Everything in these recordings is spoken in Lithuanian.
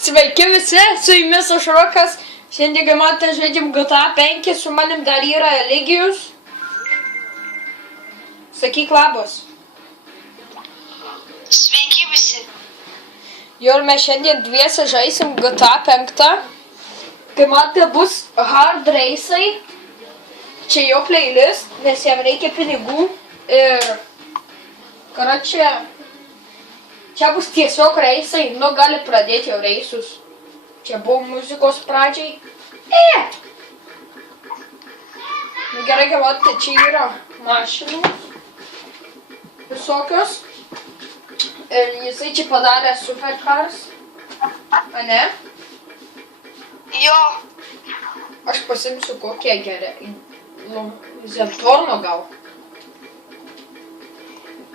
Sveiki visi, su jumis aš Rokas. Šiandien, kai matote, žaidžiam GTA 5, su manim dar yra Eligijus. Sakyk labas. Sveiki visi. Jo, ir mes šiandien dviese žaisim GTA 5. Kai matote, bus hard race'ai. Čia jo playlist, nes jam reikia pinigų. Ir, karačia, čia bus tiesiog reisai, nu gali pradėti jau reisus. Čia buvo muzikos pradžiai. Nu gerai, kad matote, čia yra mašinų visokios. Ir jisai čia padarė supercars. A ne? Jo. Aš pasimsiu kokią gerę. Zentorno gal.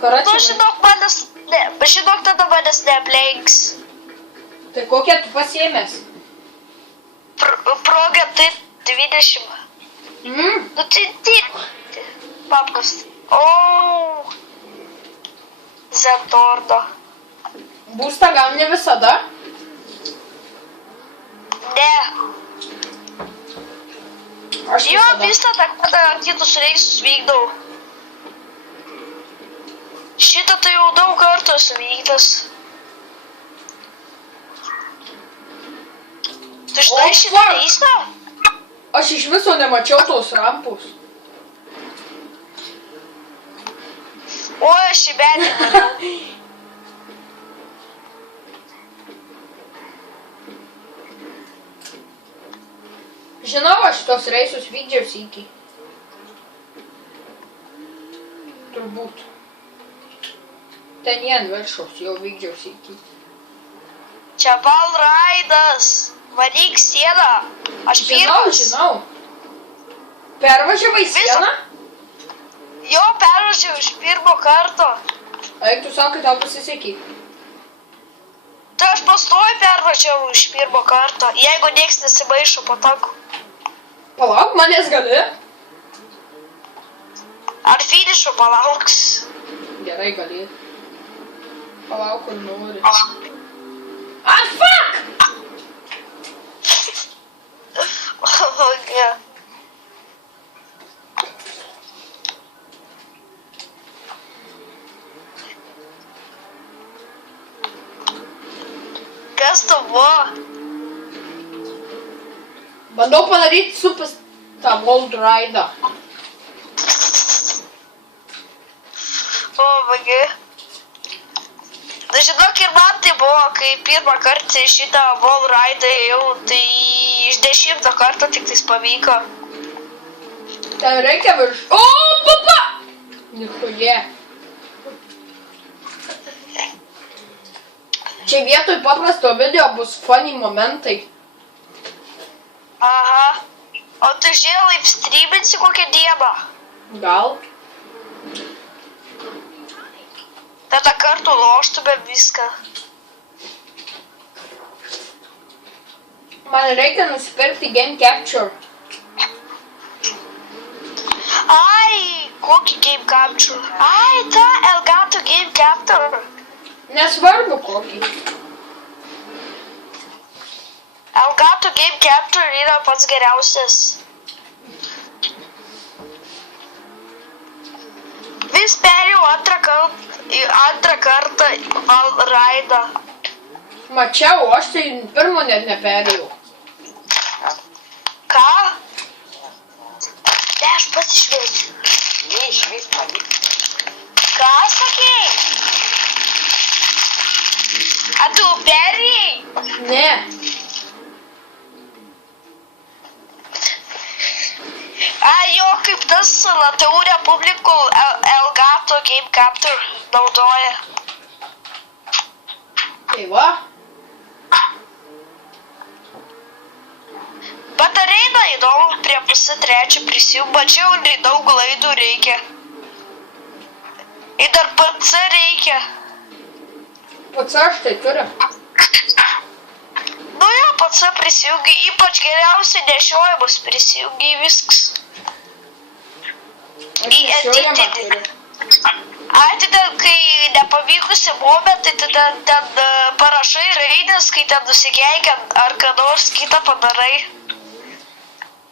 Nu, žinok, tada manęs neaplenks. Tai kokią tu pasiėmęs? Proga tai 20. Nu, tai papkas. O. Zentorno. Būstą gal ne visada? Ne. Aš Jo, visada. visą tą kada kitus reisus vykdau. Šitą tai jau daug kartų esu vykdęs. Tu žinai šitą reisą? Aš iš viso nemačiau tos rampos. Oi, aš į bedį manau. Žinau, aš tos reisus vykdžiau sykį. Turbūt. Ten jie ant viršaus jau vykdžiau sykį. Čia valraidas. Varyk sieną. Aš pirmas. Žinau. Pervažiavai sieną? Jo, pervažiavau iš pirmo karto. Eik, tu sakai, tau pasisekė. Tai aš pastoju pervažiavau iš pirmo karto. Jeigu nieks nesimaišo po taku. Palauk, manęs gali? Ar finišo palauks? Gerai, gali. Palauk, kur nori. Ah, fuck! O, ne. Kas tu buvo? Bandau padaryti supės tą World Ride'ą. O, vagi. Na, žinok, ir man tai buvo, kai pirmą kartą šitą wall ride'ą ėjau, tai iš 10 karto tik tais pavyko. Ten reikia virš... O, papa! Nichuje. Čia vietoj paprasto video bus funny momentai. Aha. O tu žinai, laip streaminsi kokią dieną? Gal? Tada kartu loštume viską. Man reikia nusipirkti Game Capture. Ai, kokį Game Capture? Ai, ta Elgato Game Capture. Nesvarbu kokį. Elgato Game Capture yra pats geriausias. Vis perėjau antrą kartą Wall Ride'ą. Mačiau, aš tai pirmo net neperėjau. Ką? Ne, aš pats išveikiu. Neišveik palik. Ką sakei? A tu perėjai? Ne. A, jo, kaip tas Latvijos Respublikų Elgato Game Capture naudoja. Tai va. Bet ar eina įdomu prie pusę trečią prisijungti, mačiau, daug laidų reikia. Ir dar PC reikia. Pats aš tai turiu. Nu jo, PC prisijungi, ypač geriausiai nešiojimus prisijungi viskas. Aš nešiojamą turiu. Ai, tai ten, kai nepavykusi momentai, tai ten parašai raidės, kai ten nusikeikia ar ką nors kitą padarai.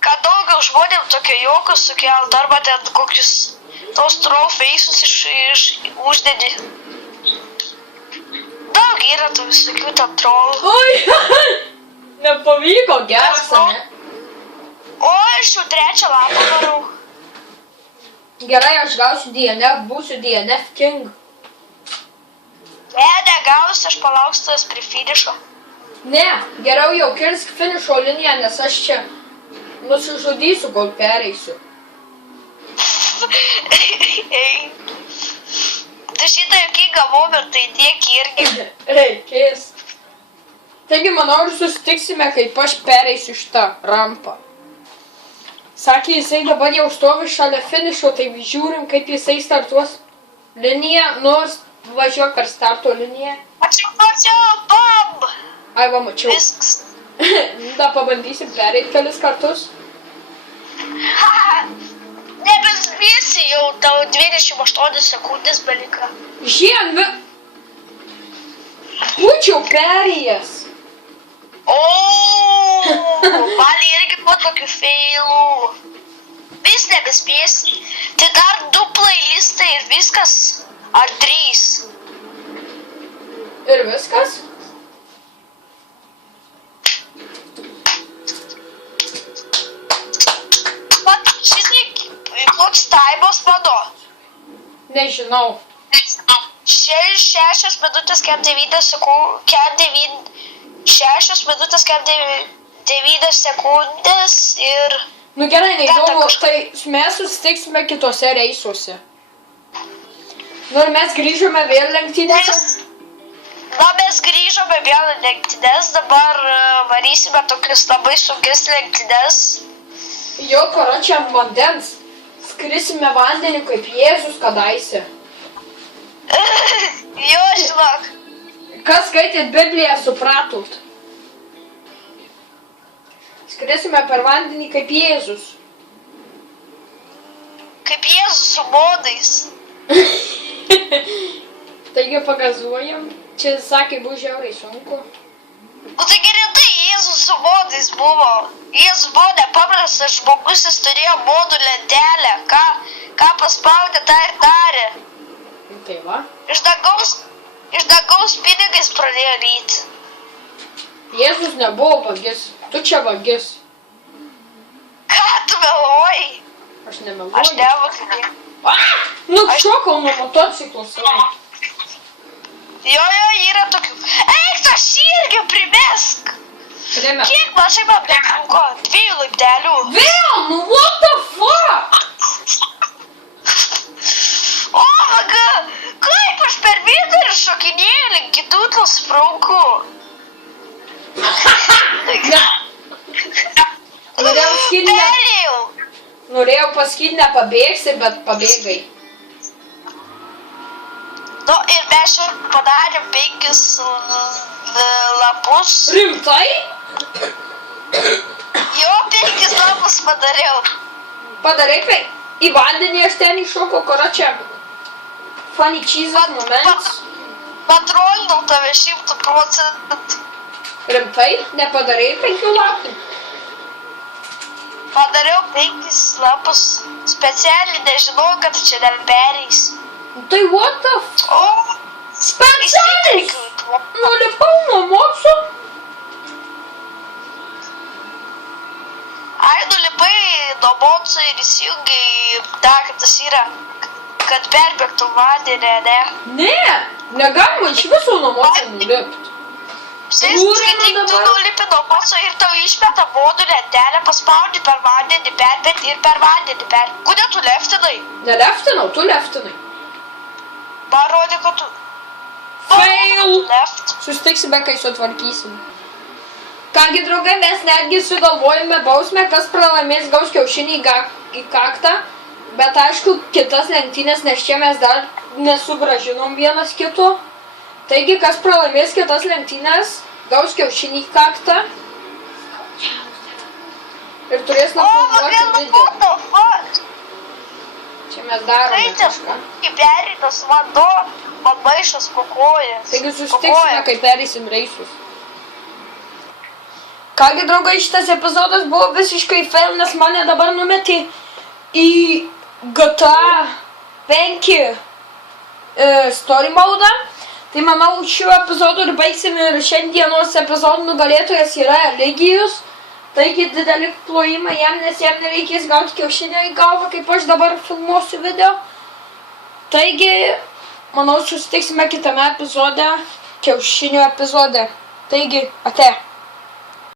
Kad daugiau žmonėm tokio juoko sukelt, arba ten kokius tos trofeisus iš uždedi. Daug yra tų visokių ten trolų. Oi, nepavyko, geras, ne? O, aš jau 3 lapą varau. Gerai, aš gausiu DNF, būsiu DNF king. Ne, negausiu, aš palauksiu tas prie finišo. Ne, geriau jau kirsk finišo liniją, nes aš čia nusižudysiu, kol pereisiu. Tai šitą jokingą momentą įdėk irgi. Reikės. Taigi, manau, ir susitiksime, kaip aš pereisiu šitą rampą. Sakė, jisai dabar jau stovi šalia finišo, tai žiūrim, kaip jisai startuos liniją, nors važiuok per starto liniją. Mačiau, bam! Ai, va, mačiau. Viskas. Da, pabandysim pereiti kelis kartus. Nebesvėsi jau, tau 28 sekundės belika. Žien, būčiau perėjęs. O, man irgi buvo tokių feilų. Vis nebespėsi. Tai dar 2 playlistai ir viskas. Ar 3. Ir viskas? Vat, koks taimas mano? Nežinau. 6 minutės, 9 sekundės, 6 minutės, 9 sekundės ir... Nu gerai, neįdomu, kažkas. tai mes susitiksime kitose reisuose. Nu ir mes grįžome vėl lenktynėse. Na, mes grįžome vėl į lenktynes, dabar varysime tokias labai sunkias lenktynes. Jo, karočią ant vandens. Skrisime vandeniu kaip Jėzus kadaise. Jo, žinok. Kas skaitėt Bibliją, supratot. Skrisime per vandenį kaip Jėzus. Kaip Jėzus su modais. Taigi pagazuojam. Čia sakė, bus žiauriai sunku. O taigi retai Jėzus su modais buvo. Jėzus buvo nepaprastas žmogus, jis turėjo modų lentelę. Ką paspaudė, tą ir darė. Tai va. Iš dangaus pinigais pradėjo lyti. Jėzus nebuvo vagis. Tu čia vagis. Ką tu meluoji? Aš Aš nemeluoju. nevakarėjau. Nukšokau nuo motociklo savo. Jo, yra tokių. Eik, tu aš irgi primesk. Primesk. Kiek mažai man pritrūko? 2 laiptelių. Vėl, nu what the fuck? O, vaga, kaip aš per vidurį šokinėjau link kitų tų sprunku. Norėjau skydinę. Perėjau. Norėjau pasakyti, nepabėgsi, bet pabėgai. Nu, ir mes jau padarėm 5 lapus. Rimtai? Jo, 5 lapus padariau. Padarai, kai į vandenį aš ten iššokau, karočią. Funny cheesas moments. Patrolinau tave 100%. Rimtai? Nepadarai 5 lapų? Padariau 5 lapus. Specialiai nežinau, kad čia nepereis. Tai what the f... O, Specialiai! įsitraukiau. Nulipau nuo mopso. Ai, nulipai nuo botsų ir įsijungiai tą, kad tas yra, kad perbėgtų vandenį, ne? Ne, negalima iš viso nuo mopso nulipt. Skaityk, tu nulipi nuo botsų ir tau išmeta modų lentelę, paspaudi per vandenį, perbėgti ir per vandenį perbėgti. Kodėl tu leftinai? Neleftinau, tu leftinai. Parodė, kad tu... Fail! Left. Susitiksime, kai sutvarkysim. Kągi, draugai, mes netgi sugalvojame bausmę, kas pralaimės gaus kiaušinį į kaktą. Bet aišku, kitas lenktynės, nes čia mes dar nesugražinom vienas kito. Taigi, kas pralaimės kitas lenktynės, gaus kiaušinį į kaktą. Ir turės nufilmuoti video. What the fuck? Čia mes darome Kai čia kažką. perėtas vanduo, man maišas po kojas. Taigi susitiksime, kai pereisim reisus. Kągi, draugai, šitas epizodas buvo visiškai fail, nes mane dabar numetė į GTA 5 story mode. Tai manau, šiuo epizodu ir baigsim ir šiandienos epizodų nugalėtojas yra Eligijus. Taigi dideli plojimai jam, nes jam nereikės gauti kiaušinio į galvą, kaip aš dabar filmuosiu video. Taigi, manau, susitiksime kitame epizode, kiaušinio epizode. Taigi, ate.